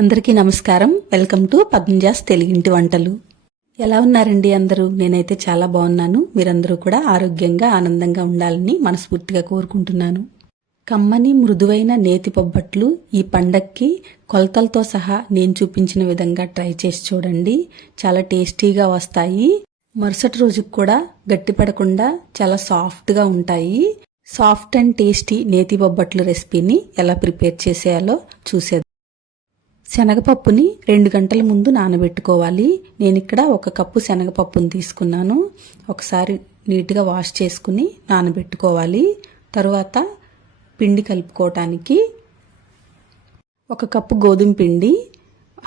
అందరికీ నమస్కారం. Welcome to Padmaja's తెలుగింటి వంటలు. ఎలా ఉన్నారండి అందరూ? నేనైతే చాలా బాగున్నాను. మీరందరూ కూడా ఆరోగ్యంగా ఆనందంగా ఉండాలని మనస్ఫూర్తిగా కోరుకుంటున్నాను. కమ్మని మృదువైన నేతి బొబ్బట్లు ఈ పండక్కి కొలతలతో సహా నేను చూపించిన విధంగా ట్రై చేసి చూడండి. చాలా టేస్టీగా వస్తాయి. మరుసటి రోజుకి కూడా గట్టిపడకుండా చాలా సాఫ్ట్గా ఉంటాయి. సాఫ్ట్ అండ్ టేస్టీ నేతి బొబ్బట్లు రెసిపీని ఎలా ప్రిపేర్ చేసేయాలో చూసేద్దాం. శనగపప్పుని 2 గంటల ముందు నానబెట్టుకోవాలి. నేను ఇక్కడ 1 కప్పు శనగపప్పుని తీసుకున్నాను. ఒకసారి నీట్గా వాష్ చేసుకుని నానబెట్టుకోవాలి. తరువాత పిండి కలుపుకోవటానికి 1 కప్పు గోధుమ పిండి,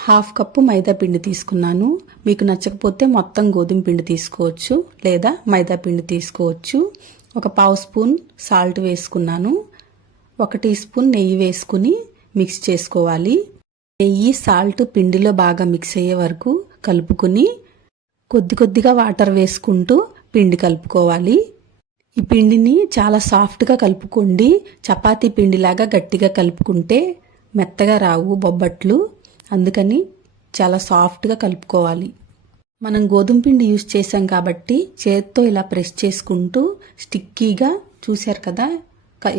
1/2 కప్పు మైదా పిండి తీసుకున్నాను. మీకు నచ్చకపోతే మొత్తం గోధుమ పిండి తీసుకోవచ్చు, లేదా మైదా పిండి తీసుకోవచ్చు. 1/2 స్పూన్ సాల్ట్ వేసుకున్నాను. 1 టీ స్పూన్ నెయ్యి వేసుకుని మిక్స్ చేసుకోవాలి. నెయ్యి సాల్ట్ పిండిలో బాగా మిక్స్ అయ్యే వరకు కలుపుకుని కొద్దిగా వాటర్ వేసుకుంటూ పిండి కలుపుకోవాలి. ఈ పిండిని చాలా సాఫ్ట్గా కలుపుకోండి. చపాతీ పిండిలాగా గట్టిగా కలుపుకుంటే మెత్తగా రావు బొబ్బట్లు. అందుకని చాలా సాఫ్ట్గా కలుపుకోవాలి. మనం గోధుమ పిండి యూజ్ చేసాం కాబట్టి చేత్తో ఇలా ప్రెస్ చేసుకుంటూ స్టిక్కీగా చూశారు కదా,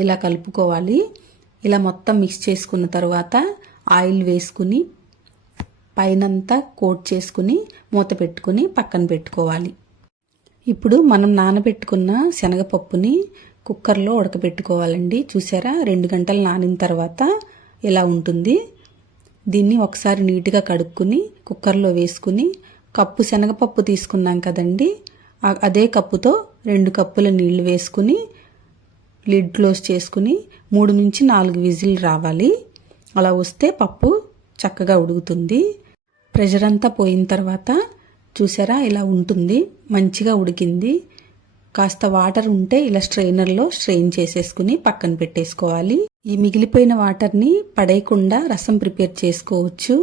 ఇలా కలుపుకోవాలి. ఇలా మొత్తం మిక్స్ చేసుకున్న తర్వాత ఆయిల్ వేసుకుని పైనంతా కోట్ చేసుకుని మూత పెట్టుకుని పక్కన పెట్టుకోవాలి. ఇప్పుడు మనం నానబెట్టుకున్న శనగపప్పుని కుక్కర్లో ఉడకబెట్టుకోవాలండి. చూసారా, 2 గంటలు నానిన తర్వాత ఇలా ఉంటుంది. దీన్ని ఒకసారి నీట్గా కడుక్కుని కుక్కర్లో వేసుకుని కప్పు శనగపప్పు తీసుకున్నాం కదండి, అదే కప్పుతో 2 కప్పుల నీళ్లు వేసుకుని లిడ్ క్లోజ్ చేసుకుని 3 నుంచి 4 విజిల్ రావాలి. అలా వస్తే పప్పు చక్కగా ఉడుకుతుంది. ప్రెషర్ అంతా పోయిన తర్వాత చూసారా, ఇలా ఉంటుంది. మంచిగా ఉడికింది. కాస్త వాటర్ ఉంటే ఇలా స్ట్రెయినర్లో స్ట్రెయిన్ చేసేసుకుని పక్కన పెట్టేసుకోవాలి. ఈ మిగిలిపోయిన వాటర్ని పడేయకుండా రసం ప్రిపేర్ చేసుకోవచ్చు.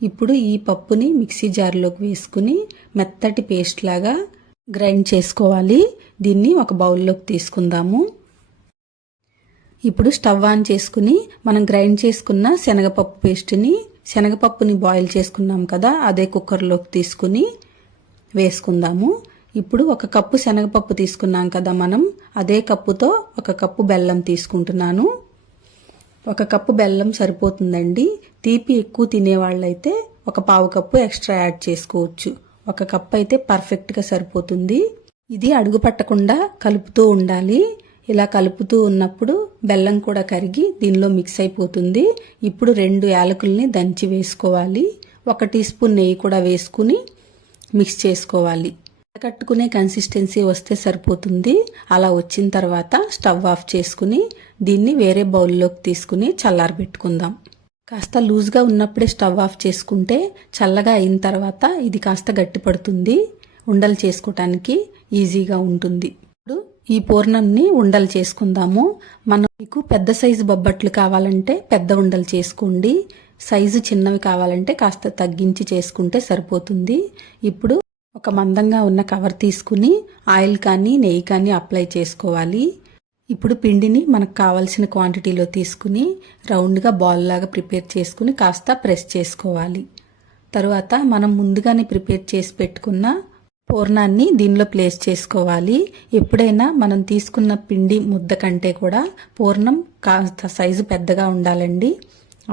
ఇప్పుడు ఈ పప్పుని మిక్సీ జార్లోకి వేసుకుని మెత్తటి పేస్ట్ లాగా గ్రైండ్ చేసుకోవాలి. దీన్ని ఒక బౌల్లోకి తీసుకుందాము. ఇప్పుడు స్టవ్ ఆన్ చేసుకుని మనం గ్రైండ్ చేసుకున్న శనగపప్పు పేస్ట్ని, శనగపప్పుని బాయిల్ చేసుకున్నాం కదా, అదే కుక్కర్లోకి తీసుకుని వేసుకుందాము. ఇప్పుడు 1 కప్పు శనగపప్పు తీసుకున్నాం కదా మనం, అదే కప్పుతో 1 కప్పు బెల్లం తీసుకుంటున్నాను. 1 కప్పు బెల్లం సరిపోతుందండి. తీపి ఎక్కువ తినేవాళ్ళైతే 1/4 కప్పు ఎక్స్ట్రా యాడ్ చేసుకోవచ్చు. 1 కప్పు అయితే పర్ఫెక్ట్గా సరిపోతుంది. ఇది అడుగు పట్టకుండా కలుపుతూ ఉండాలి. ఇలా కలుపుతూ ఉన్నప్పుడు బెల్లం కూడా కరిగి దీనిలో మిక్స్ అయిపోతుంది. ఇప్పుడు 2 యాలకుల్ని దంచి వేసుకోవాలి. 1 టీ స్పూన్ నెయ్యి కూడా వేసుకుని మిక్స్ చేసుకోవాలి. కట్టుకునే కన్సిస్టెన్సీ వస్తే సరిపోతుంది. అలా వచ్చిన తర్వాత స్టవ్ ఆఫ్ చేసుకుని దీన్ని వేరే బౌల్లోకి తీసుకుని చల్లారబెట్టుకుందాం. కాస్త లూజ్గా ఉన్నప్పుడే స్టవ్ ఆఫ్ చేసుకుంటే చల్లగా అయిన తర్వాత ఇది కాస్త గట్టిపడుతుంది. ఉండలు చేసుకోవటానికి ఈజీగా ఉంటుంది. ఈ పూర్ణంని ఉండలు చేసుకుందాము. మీకు పెద్ద సైజు బొబ్బట్లు కావాలంటే పెద్ద ఉండలు చేసుకోండి. సైజు చిన్నవి కావాలంటే కాస్త తగ్గించి చేసుకుంటే సరిపోతుంది. ఇప్పుడు ఒక మందంగా ఉన్న కవర్ తీసుకుని ఆయిల్ కానీ నెయ్యి కానీ అప్లై చేసుకోవాలి. ఇప్పుడు పిండిని మనకు కావాల్సిన క్వాంటిటీలో తీసుకుని రౌండ్గా బాల్ లాగా ప్రిపేర్ చేసుకుని కాస్త ప్రెస్ చేసుకోవాలి. తరువాత మనం ముందుగానే ప్రిపేర్ చేసి పెట్టుకున్న పూర్ణాన్ని దీనిలో ప్లేస్ చేసుకోవాలి. ఎప్పుడైనా మనం తీసుకున్న పిండి ముద్ద కంటే కూడా పూర్ణం కాస్త సైజు పెద్దగా ఉండాలండి,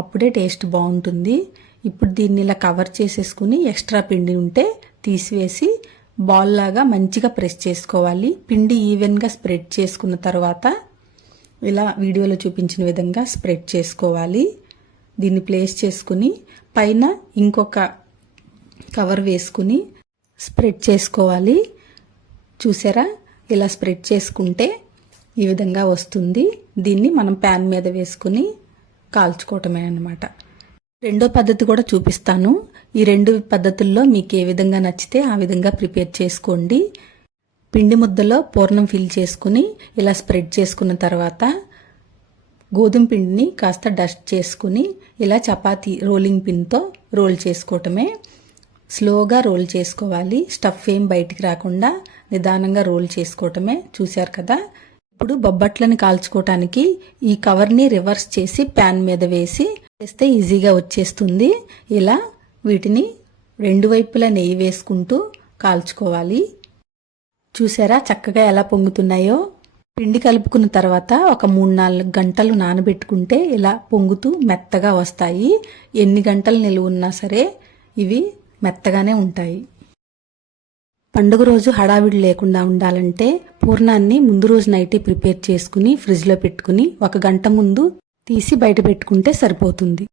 అప్పుడే టేస్ట్ బాగుంటుంది. ఇప్పుడు దీన్ని ఇలా కవర్ చేసేసుకుని ఎక్స్ట్రా పిండి ఉంటే తీసివేసి బాల్ లాగా మంచిగా ప్రెస్ చేసుకోవాలి. పిండి ఈవెన్గా స్ప్రెడ్ చేసుకున్న తర్వాత ఇలా వీడియోలో చూపించిన విధంగా స్ప్రెడ్ చేసుకోవాలి. దీన్ని ప్లేస్ చేసుకుని పైన ఇంకొక కవర్ వేసుకుని స్ప్రెడ్ చేసుకోవాలి. చూసారా, ఇలా స్ప్రెడ్ చేసుకుంటే ఈ విధంగా వస్తుంది. దీన్ని మనం ప్యాన్ మీద వేసుకుని కాల్చుకోవటమే అన్నమాట. రెండో పద్ధతి కూడా చూపిస్తాను. ఈ 2 పద్ధతుల్లో మీకు ఏ విధంగా నచ్చితే ఆ విధంగా ప్రిపేర్ చేసుకోండి. పిండి ముద్దలో పూర్ణం ఫిల్ చేసుకుని ఇలా స్ప్రెడ్ చేసుకున్న తర్వాత గోధుమ పిండిని కాస్త డస్ట్ చేసుకుని ఇలా చపాతీ రోలింగ్ పిన్తో రోల్ చేసుకోవటమే. స్లోగా రోల్ చేసుకోవాలి. స్టఫ్ ఏం బయటికి రాకుండా నిదానంగా రోల్ చేసుకోవటమే. చూశారు కదా. ఇప్పుడు బొబ్బట్లని కాల్చుకోవటానికి ఈ కవర్ని రివర్స్ చేసి ప్యాన్ మీద వేసి చేస్తే ఈజీగా వచ్చేస్తుంది. ఇలా వీటిని రెండు వైపులా నెయ్యి వేసుకుంటూ కాల్చుకోవాలి. చూసారా చక్కగా ఎలా పొంగుతున్నాయో. పిండి కలుపుకున్న తర్వాత ఒక 3-4 గంటలు నానబెట్టుకుంటే ఇలా పొంగుతూ మెత్తగా వస్తాయి. ఎన్ని గంటలు నిలువ ఉన్నా సరే ఇవి మెత్తగానే ఉంటాయి. పండుగ రోజు హడావిడి లేకుండా ఉండాలంటే పూర్ణాన్ని ముందు రోజు నైటే ప్రిపేర్ చేసుకుని ఫ్రిడ్జ్లో పెట్టుకుని 1 గంట ముందు తీసి బయట పెట్టుకుంటే సరిపోతుంది.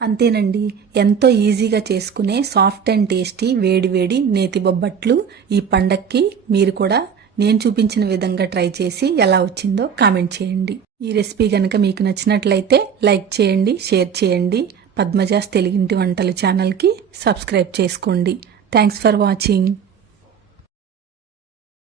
అంతేనండి, ఎంతో ఈజీగా చేసుకునే సాఫ్ట్ అండ్ టేస్టీ వేడి వేడి నేతి బొబ్బట్లు. ఈ పండక్కి మీరు కూడా నేను చూపించిన విధంగా ట్రై చేసి ఎలా వచ్చిందో కామెంట్ చేయండి. ఈ రెసిపీ కనుక మీకు నచ్చినట్లయితే లైక్ చేయండి, షేర్ చేయండి. పద్మజాస్ తెలుగింటి వంటలు ఛానల్కి సబ్స్క్రైబ్ చేసుకోండి. Thanks for watching.